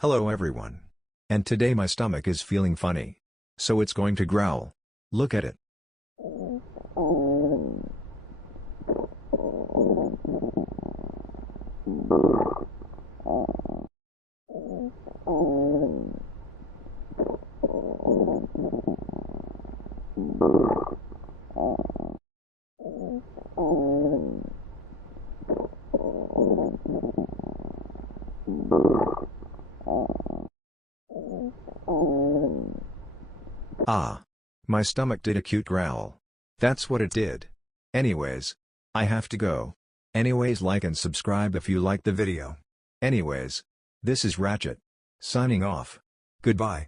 Hello everyone. And today my stomach is feeling funny. So it's going to growl. Look at it. Ah. My stomach did a cute growl. That's what it did. Anyways. I have to go. Anyways, like and subscribe if you like the video. Anyways. This is Ratchet. Signing off. Goodbye.